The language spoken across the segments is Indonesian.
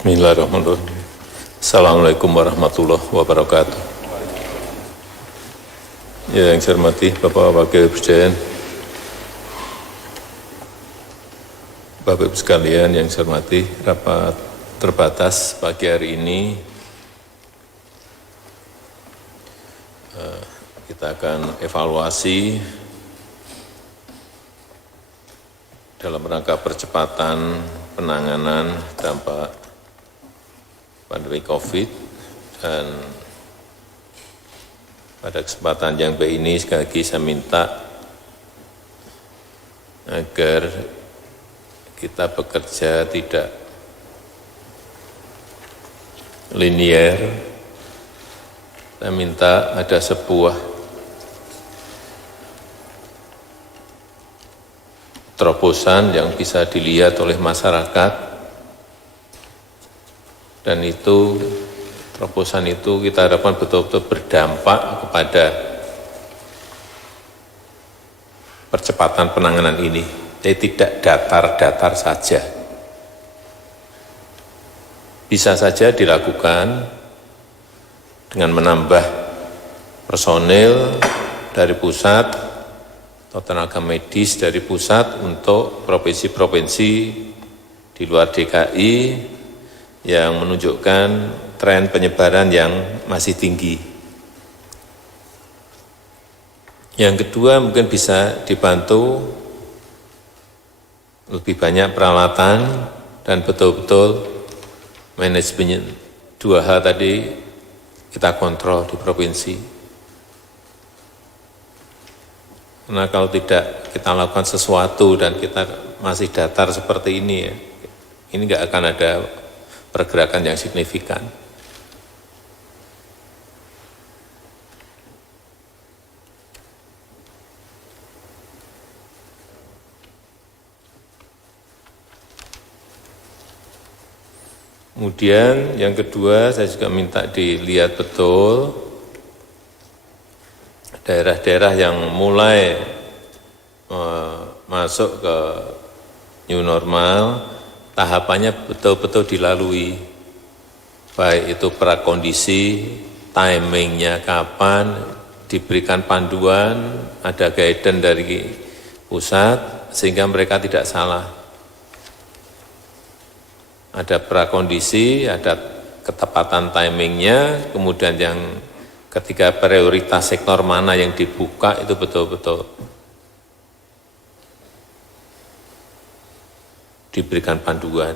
Bismillahirrahmanirrahim. Assalamualaikum warahmatullahi wabarakatuh. Yang saya hormati Bapak Wakil Presiden, Bapak Ibu sekalian yang saya hormati, rapat terbatas pagi hari ini kita akan evaluasi dalam rangka percepatan penanganan dampak pandemi COVID, dan pada kesempatan yang baik ini sekali lagi saya minta agar kita bekerja tidak linier. Saya minta ada sebuah terobosan yang bisa dilihat oleh masyarakat, dan itu terobosan itu kita harapkan betul-betul berdampak kepada percepatan penanganan ini. Jadi tidak datar-datar saja. Bisa saja dilakukan dengan menambah personil dari pusat atau tenaga medis dari pusat untuk provinsi-provinsi di luar DKI yang menunjukkan tren penyebaran yang masih tinggi. Yang kedua, mungkin bisa dibantu lebih banyak peralatan dan betul-betul manajemen. Dua hal tadi kita kontrol di provinsi. Karena kalau tidak kita lakukan sesuatu dan kita masih datar seperti ini, ya, ini nggak akan ada pergerakan yang signifikan. Kemudian yang kedua, saya juga minta dilihat betul daerah-daerah yang mulai masuk ke new normal, tahapannya betul-betul dilalui, baik itu prakondisi, timingnya kapan, diberikan panduan, ada guidance dari pusat, sehingga mereka tidak salah. Ada prakondisi, ada ketepatan timingnya, kemudian yang ketika prioritas sektor mana yang dibuka itu betul-betul diberikan panduan.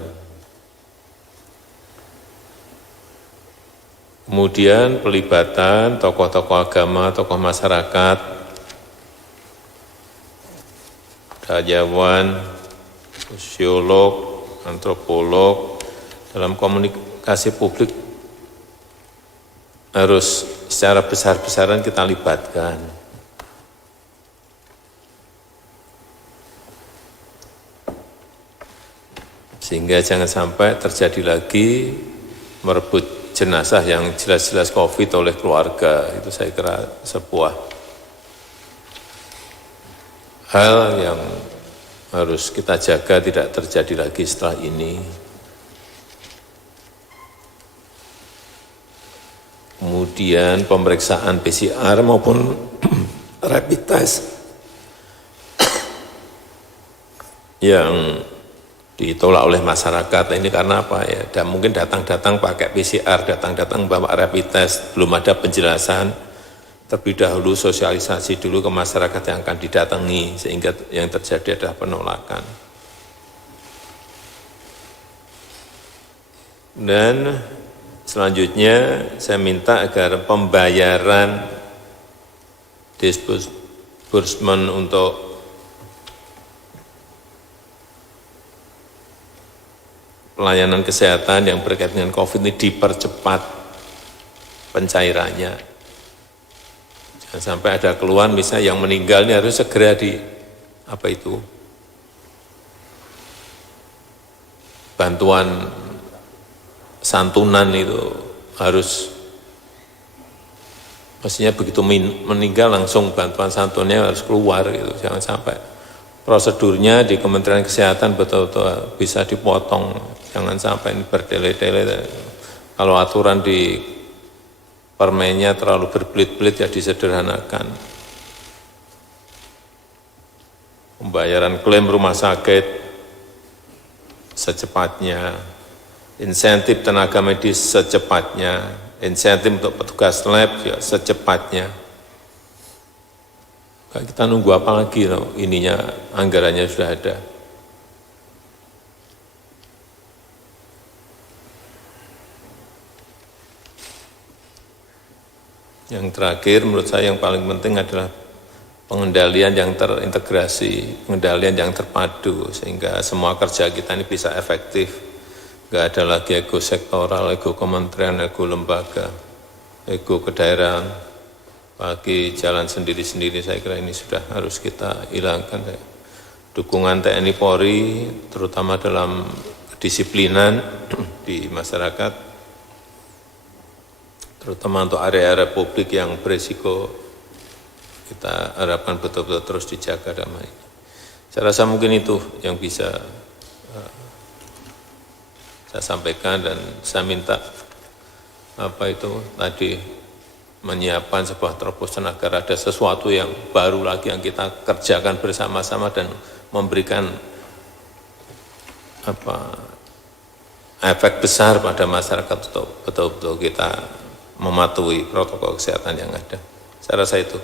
Kemudian pelibatan tokoh-tokoh agama, tokoh masyarakat, dayawan, sosiolog, antropolog, dalam komunikasi publik harus secara besar-besaran kita libatkan. Sehingga jangan sampai terjadi lagi merebut jenazah yang jelas-jelas COVID oleh keluarga. Itu saya kira sebuah hal yang harus kita jaga tidak terjadi lagi setelah ini. Kemudian pemeriksaan PCR maupun rapid test yang ditolak oleh masyarakat ini karena apa ya? Dan mungkin datang-datang pakai PCR, datang-datang bawa rapid test, belum ada penjelasan. Terlebih dahulu sosialisasi dulu ke masyarakat yang akan didatangi, sehingga yang terjadi adalah penolakan. Dan selanjutnya saya minta agar pembayaran disbursement untuk pelayanan kesehatan yang berkaitan dengan COVID ini dipercepat pencairannya. Jangan sampai ada keluhan misalnya yang meninggal ini harus segera bantuan santunan itu harus, maksudnya begitu meninggal langsung bantuan santunnya harus keluar gitu. Jangan sampai prosedurnya di Kementerian Kesehatan betul-betul bisa dipotong. Jangan sampai ini bertele-tele. Kalau aturan di permennya terlalu berbelit-belit ya disederhanakan. Pembayaran klaim rumah sakit secepatnya, insentif tenaga medis secepatnya, insentif untuk petugas lab ya secepatnya. Kita nunggu apa lagi, ininya anggarannya sudah ada. Yang terakhir menurut saya yang paling penting adalah pengendalian yang terintegrasi, pengendalian yang terpadu, sehingga semua kerja kita ini bisa efektif. Enggak ada lagi ego sektoral, ego kementerian, ego lembaga, ego kedaerahan, bagi jalan sendiri-sendiri. Saya kira ini sudah harus kita hilangkan. Dukungan TNI Polri, terutama dalam kedisiplinan di masyarakat, terutama untuk area-area publik yang berisiko, kita harapkan betul-betul terus dijaga damai. Saya rasa mungkin itu yang bisa saya sampaikan, dan saya minta tadi menyiapkan sebuah terobosan agar ada sesuatu yang baru lagi yang kita kerjakan bersama-sama dan memberikan efek besar pada masyarakat untuk betul-betul kita mematuhi protokol kesehatan yang ada. Saya rasa itu.